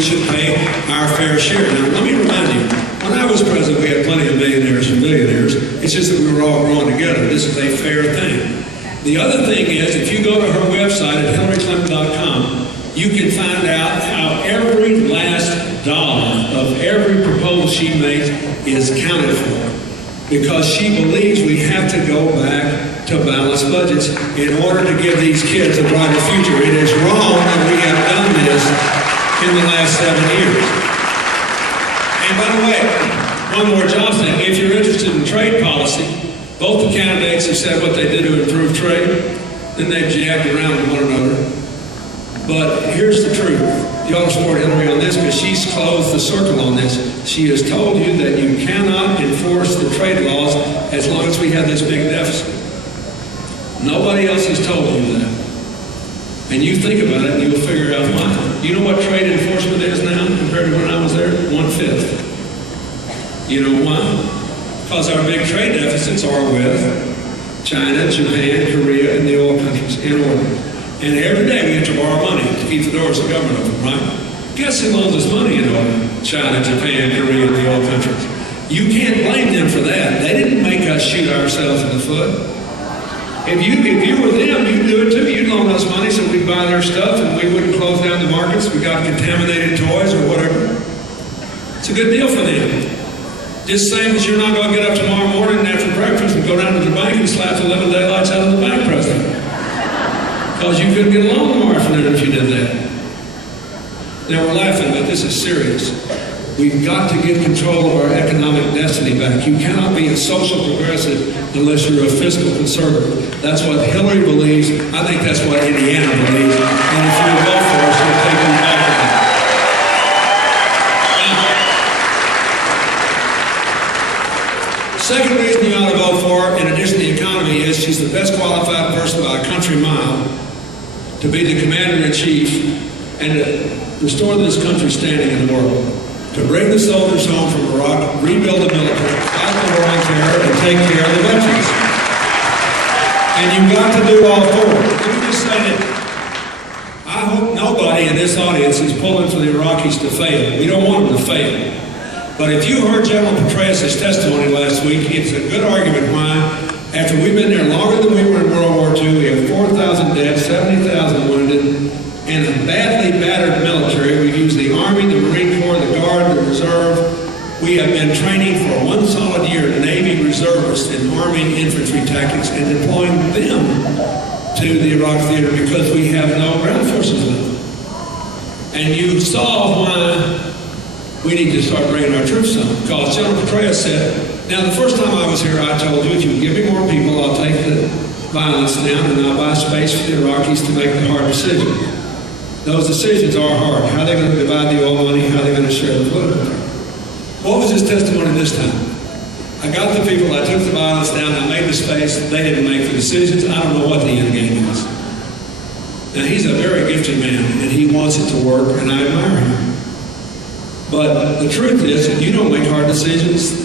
we should pay our fair share. Now, let me remind you, when I was president, we had plenty of millionaires and billionaires. It's just that we were all growing together. This is a fair thing. The other thing is, if you go to her website at HillaryClinton.com, you can find out how every last dollar of every proposal she makes is counted for. Because she believes we have to go back to balanced budgets in order to give these kids a brighter future. It is wrong that we have done this in the last 7 years. And by the way, one more job thing. If you're interested in trade policy, both the candidates have said what they did to improve trade, then they've jabbed around with one another. But here's the truth. You ought to support Hillary on this because she's closed the circle on this. She has told you that you cannot enforce the trade laws as long as we have this big deficit. Nobody else has told you that. And you think about it and you'll figure out why. You know what trade enforcement is now compared to when I was there? 1/5. You know why? Because our big trade deficits are with China, Japan, Korea, and the oil countries in order. And every day we have to borrow money to keep the doors of the government open, right? Guess who loans us money in oil? China, Japan, Korea, and the oil countries. You can't blame them for that. They didn't make us shoot ourselves in the foot. If you were them, you'd do it too. You'd loan us money so we'd buy their stuff and we wouldn't close down the markets. We got contaminated toys or whatever. It's a good deal for them. Just same as you're not going to get up tomorrow morning after breakfast and go down to the bank and slap the living daylights out of the bank president. Because you couldn't get a loan tomorrow afternoon if you did that. Now we're laughing, but this is serious. We've got to get control of our economic destiny back. You cannot be a social progressive unless you're a fiscal conservative. That's what Hillary believes. I think that's what Indiana believes. And if you vote for us, we'll take you back to that. Second reason you ought to vote for her, in addition to the economy, is she's the best qualified person by a country mile to be the commander-in-chief and to restore this country's standing in the world. To bring the soldiers home from Iraq, rebuild the military, fight the war on terror, and take care of the veterans. And you've got to do all four. Let me just say that I hope nobody in this audience is pulling for the Iraqis to fail. We don't want them to fail. But if you heard General Petraeus' testimony last week, it's a good argument why, after we've been there longer than we were in World War II, we have 4,000 dead, 70,000 wounded, and a badly battered military. We've used the Army, the Marine Corps, the Guard, the Reserve. We have been training for 1 solid year Navy reservists in Army infantry tactics and deploying them to the Iraq theater because we have no ground forces left. And you saw why we need to start bringing our troops home. Because General Petraeus said, now the first time I was here, I told you, if you give me more people, I'll take the violence down and I'll buy space for the Iraqis to make the hard decisions. Those decisions are hard. How are they going to divide the oil money? How are they going to share the political power? What was his testimony this time? I got the people, I took the violence down, I made the space, they didn't make the decisions. I don't know what the end game is. Now he's a very gifted man and he wants it to work and I admire him. But the truth is, if you don't make hard decisions,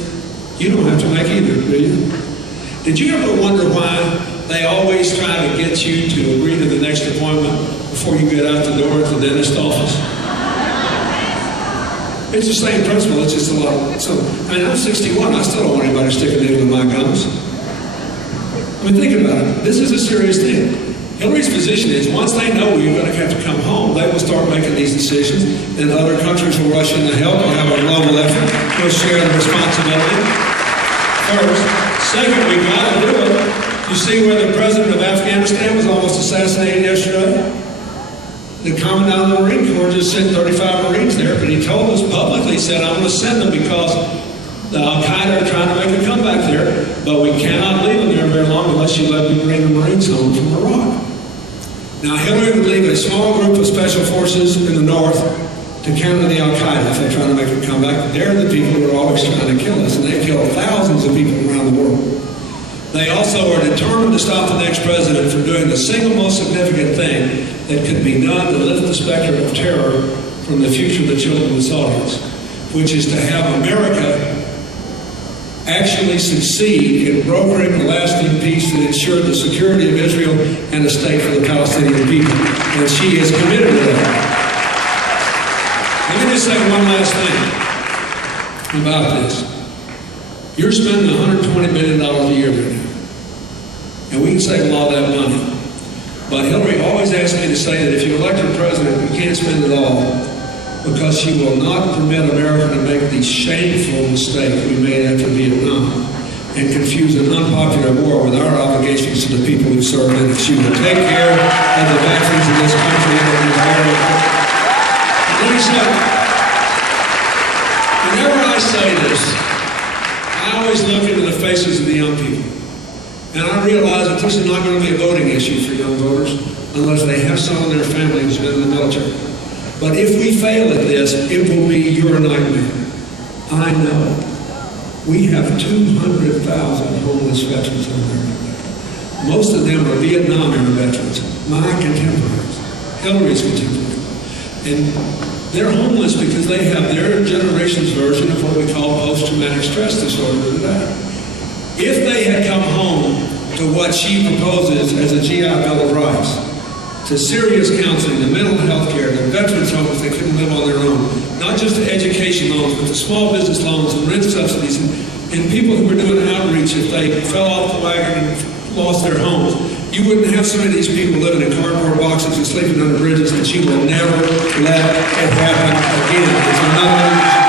you don't have to make either, do you? Did you ever wonder why they always try to get you to agree to the next appointment before you get out the door at the dentist office? It's the same principle, it's just a lot. I mean, I'm 61, I still don't want anybody to stick a needle in my gums. I mean, think about it. This is a serious thing. Hillary's position is once they know you're going to have to come home, they will start making these decisions, and other countries will rush in to help. We'll have a global effort. We'll share the responsibility. First. Second, we've got to do it. You see where the president of Afghanistan was almost assassinated yesterday? The Commandant of the Marine Corps just sent 35 Marines there, but he told us publicly, he said, I'm going to send them because the Al-Qaeda are trying to make a comeback there, but we cannot leave them there very long unless you let me bring the Marines home from Iraq. Now, Hillary would leave a small group of special forces in the north to counter the Al-Qaeda if they're trying to make a comeback. They're the people who are always trying to kill us, and they've killed thousands of people around the world. They also are determined to stop the next president from doing the single most significant thing that could be done to lift the specter of terror from the future of the children of the Saudis, which is to have America actually succeed in brokering a lasting peace that ensured the security of Israel and a state for the Palestinian people. And she is committed to that. Let me me say one last thing about this. You're spending $120 billion a year right now. And we can save a lot of that money. But Hillary always asked me to say that if you elect her president, you can't spend it all because she will not permit America to make the shameful mistake we made after Vietnam and confuse an unpopular war with our obligations to the people who serve in it. She will take care of the veterans in this country and let me say, whenever I say this, I always look into the faces of the young people. And I realize that this is not going to be a voting issue for young voters unless they have someone in their family who's been in the military. But if we fail at this, it will be your nightmare. I know. We have 200,000 homeless veterans in America. Most of them are Vietnam era veterans, my contemporaries, Hillary's contemporaries. And they're homeless because they have their generation's version of what we call post-traumatic stress disorder today. If they had come home to what she proposes as a GI Bill of Rights, to serious counseling, to mental health care, to veterans homes if they couldn't live on their own, not just to education loans, but to small business loans and rent subsidies, and people who were doing outreach if they fell off the wagon and lost their homes, you wouldn't have some of these people living in cardboard boxes and sleeping under bridges, and she will never let it happen again. It's another